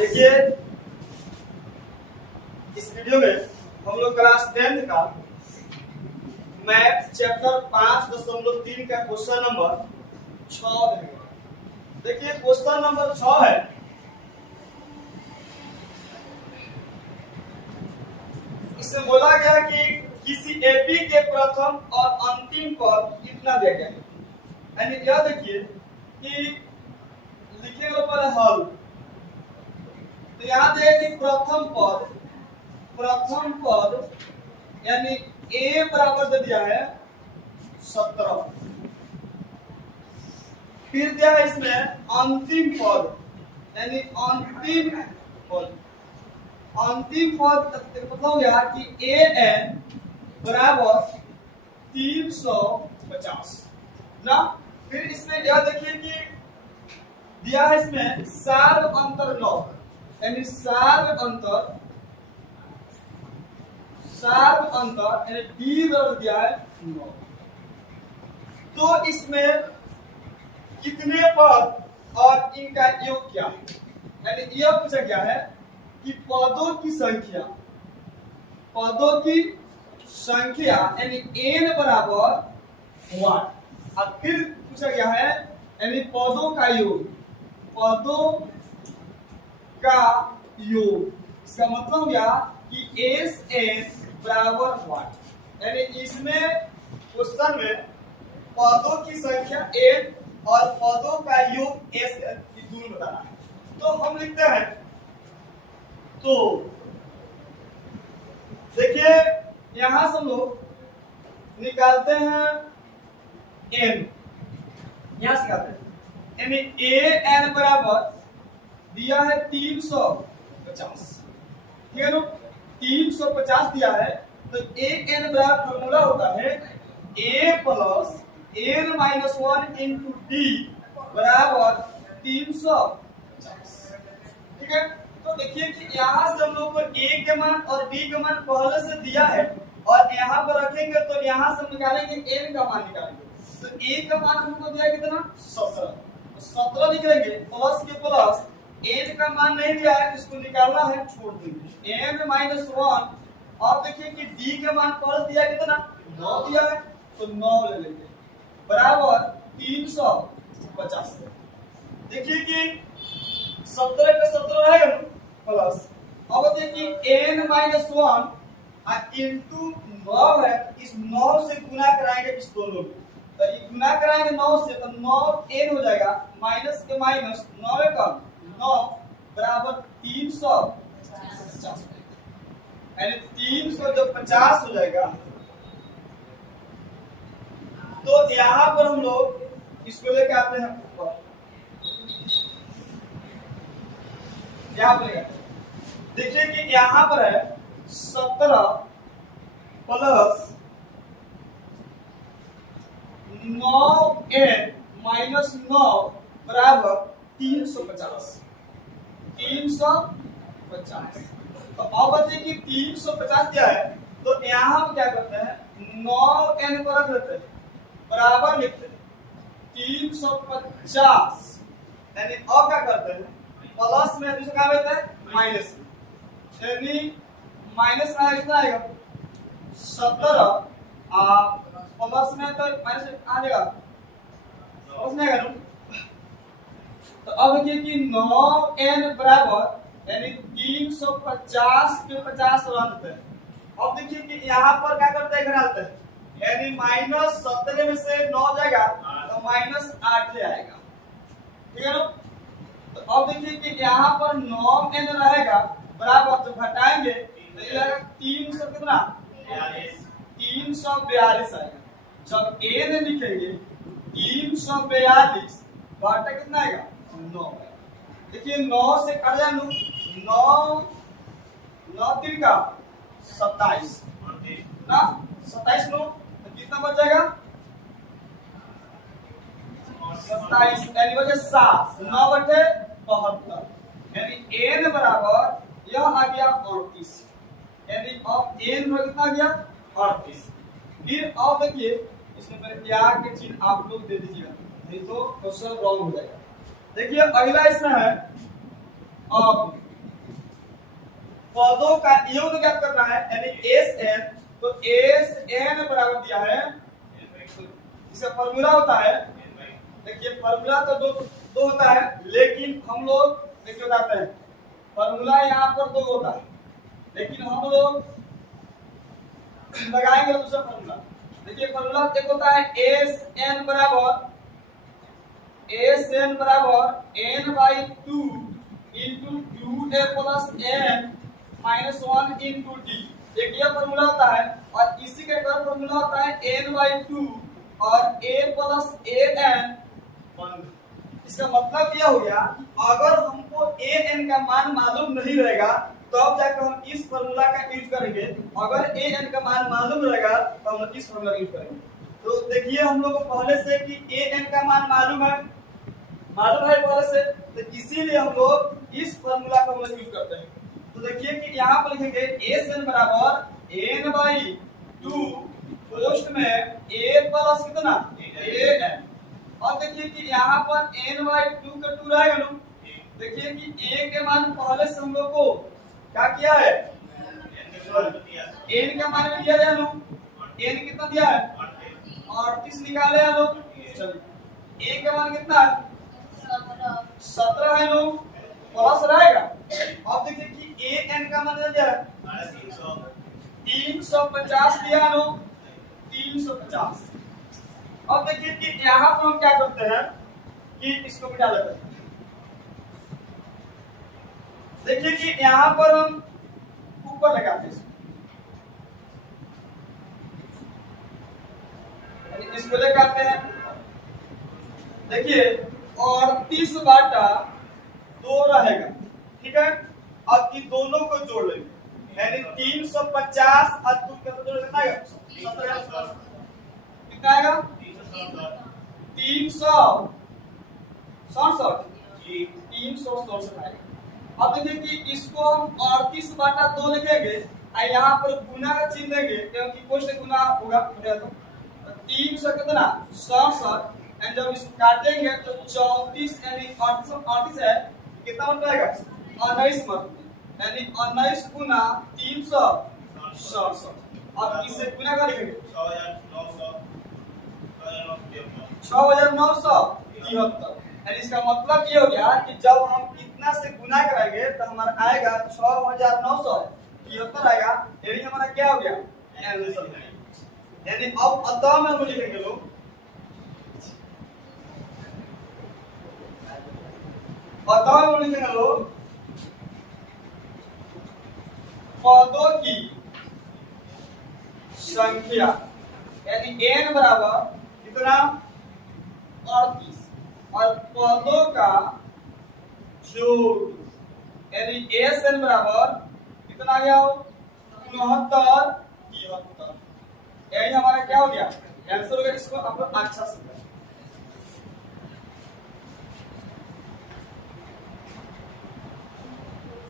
देखिए इस वीडियो में हम लोग क्लास 10th का मैथ चैप्टर 5.3 का क्वेश्चन नंबर 6 देंगे। देखिए क्वेश्चन नंबर 6 है, इसमें बोला गया कि किसी एपी के प्रथम और अंतिम पद कितना दिया गया है। यानी यह देखिए कि लिखे ऊपर हल, तो यहाँ देखिए प्रथम पद यानी a बराबर दे दिया है 17। फिर दिया है इसमें अंतिम पद यानी अंतिम पद मतलब यह कि an बराबर 350 ना। फिर इसमें यह देखिए कि दिया है इसमें सार्व अंतर 9 यानी सार्व अंतर यानी डी दर दिया है 9। तो इसमें कितने पद और इनका योग क्या है, यानी यह पूछा गया है कि पदों की संख्या यानी n बराबर 1। और फिर पूछा गया है यानी पदों का योग। इसका मतलब क्या कि Sn बराबर 1, यानी इसमें क्वेश्चन में पदों की संख्या n और पदों का योग Sn की दूर बताना है। तो हम लिखते हैं, तो देखिए यहां से हम लोग निकालते हैं n, यहां से निकालते हैं यानी an बराबर दिया है 350, ठीक है ना। 350 दिया है तो an बराबर फॉर्मूला होता है a plus n minus 1 into D बराबर 350, ठीक है। तो देखिए कि यहाँ से हम लोग को a के मान और b के मान पहले से दिया है और यहाँ पर रखेंगे तो यहाँ से निकालेंगे n का मान निकालेंगे। तो a का मान हमको दिया कितना 17 निकलेंगे, प्लस के प्लस n का मान नहीं दिया है, इसको निकालना है, छोड़ देंगे n माइनस 1। अब देखिए कि d का मान प्लस दिया कितना 9 दिया है, तो 9 ले लेंगे बराबर 350। देखिए कि 17 का 17 रहेगा प्लस, अब देखिए n माइनस 1 इंटू 9 है, इस 9 से गुना कराएंगे इस दोनों में, तो ये गुना कराएंगे 9 से तो 9 n हो जाएगा, माइनस के माइनस 9 कम 9 बराबर 350, यानी 300 जब 50 हो जाएगा तो यहाँ पर हम लोग इसको लेके आते हैं ऊपर, यहाँ पर देखिए कि यहाँ पर है 17 प्लस 9n माइनस 9 बराबर 350। तो अब बताइए कि 350 दिया है तो यहाँ हम क्या करते हैं 9n को रख देते हैं बराबर लिखते हैं 350, यानी अब क्या करते हैं प्लस में दूसरा क्या होता है माइनस, यानी माइनस में कितना आएगा 17 प्लस में तो माइनस आ जाएगा, प्लस में आएगा। तो अब देखिए कि 9n बराबर यानी 350 के 50 रखते हैं। अब देखिए कि यहाँ पर क्या करते हैं घटाते हैं, यानी माइनस 17 में से 9 जाएगा तो माइनस 8 आएगा, ठीक है ना। तो अब देखिए कि यहाँ पर 9n रहेगा बराबर, जब घटाएंगे तो ये आएगा 300 कितना 342 आएगा। जब n लिखेंगे 342 घटा कितना आएगा 9। देखिए 9 से कट जाए 9 3 का 27 ना, 27 नो तो कितना बच जाएगा 27, यानी बचे 7, 9 बटे 72, यानी n बराबर यह आ गया 38, यानी अब n कितना आ गया 38। फिर अब देखिए इसमें पहले क्या के चिन्ह आप लोग दे दीजिएगा, नहीं तो क्वेश्चन रॉन्ग हो जाएगा। देखिए अगला इसमें है अब पदों का योग ज्ञात करना है, यानी एस एन। तो एस एन बराबर दिया है, इसका फॉर्मूला होता है, देखिए फॉर्मूला तो दो होता है, लेकिन हम लोग देखिए बताते हैं, फॉर्मूला यहाँ पर दो होता है, लेकिन हम लोग लगाएंगे दूसरा फॉर्मूला। देखिए फॉर्मूला एक होता है एस एन बराबर n by 2 into 2a plus n minus 1 into d। एक ये फॉर्मूला होता है, और इसी का एक और फॉर्मूला होता है n by 2 और a plus an 1। इसका मतलब यह हो गया कि अगर हमको an का मान मालूम नहीं रहेगा तब जाकर हम इस फॉर्मूला का यूज करेंगे, अगर an का मान मालूम रहेगा तो हम इस फॉर्मूला का यूज करेंगे। तो देखिए हम लोग को पहले से कि an का मान मालूम है पहले से, तो इसीलिए हम लोग इस फॉर्मूला का हम लोग यूज करते हैं। तो देखिए कि यहाँ पर लिखेंगे एन बराबर n by 2 पोस्ट में a प्लस कितना an। और देखिए कि यहाँ पर n by 2 का 2 रहेगा ना, देखिए कि a के मान पहले से हम लोग को क्या किया है, n का मान दिया है ना, n कितना दिया है 38 निकाले हैं लोग। चलिए a का मान कितना है 17 है लोग, प्लस रहेगा। अब देखिए कि an का मान दिया है 350 दिया है लोग, 350। अब देखिए कि यहाँ पर हम क्या करते हैं कि इसको मिटा लेते हैं। देखिए कि यहाँ पर हम ऊपर लगाते हैं इसको लगाते हैं। देखिए 38 बाटा 2 रहेगा, ठीक है। अब इन दोनों को जोड़ लेंगे, यानी 350 और 2 का जोड़ कितना आएगा 17, कितना आएगा 367 आएगा। अब देखिए कि इसको हम 38 बाटा 2 लिखेंगे और यहाँ पर गुना का चिन्ह देंगे, क्योंकि कोई से गुना होगा तो 300 कितना 67, एंड जब इसको काटेंगे तो 34 यानी 38 है, कितना बन जाएगा 19 मत, यानी 19 गुना 367। अब इसे गुना कर लिखेंगे 6973। यानी इसका मतलब ये हो गया कि जब हम कितना से गुना करेंगे तो हमारा आएगा 6973 आएगा, यानी हमारा क्या हो गया आंसर। यानी अब अतः में हम लिखेंगे लोग पदों की संख्या, यानी n बराबर कितना 38 और पदों का जोड़, यानी एन बराबर कितना आ गया 69 73। यही हमारा क्या हो गया आंसर हो गया। इसको आप लोग अच्छा से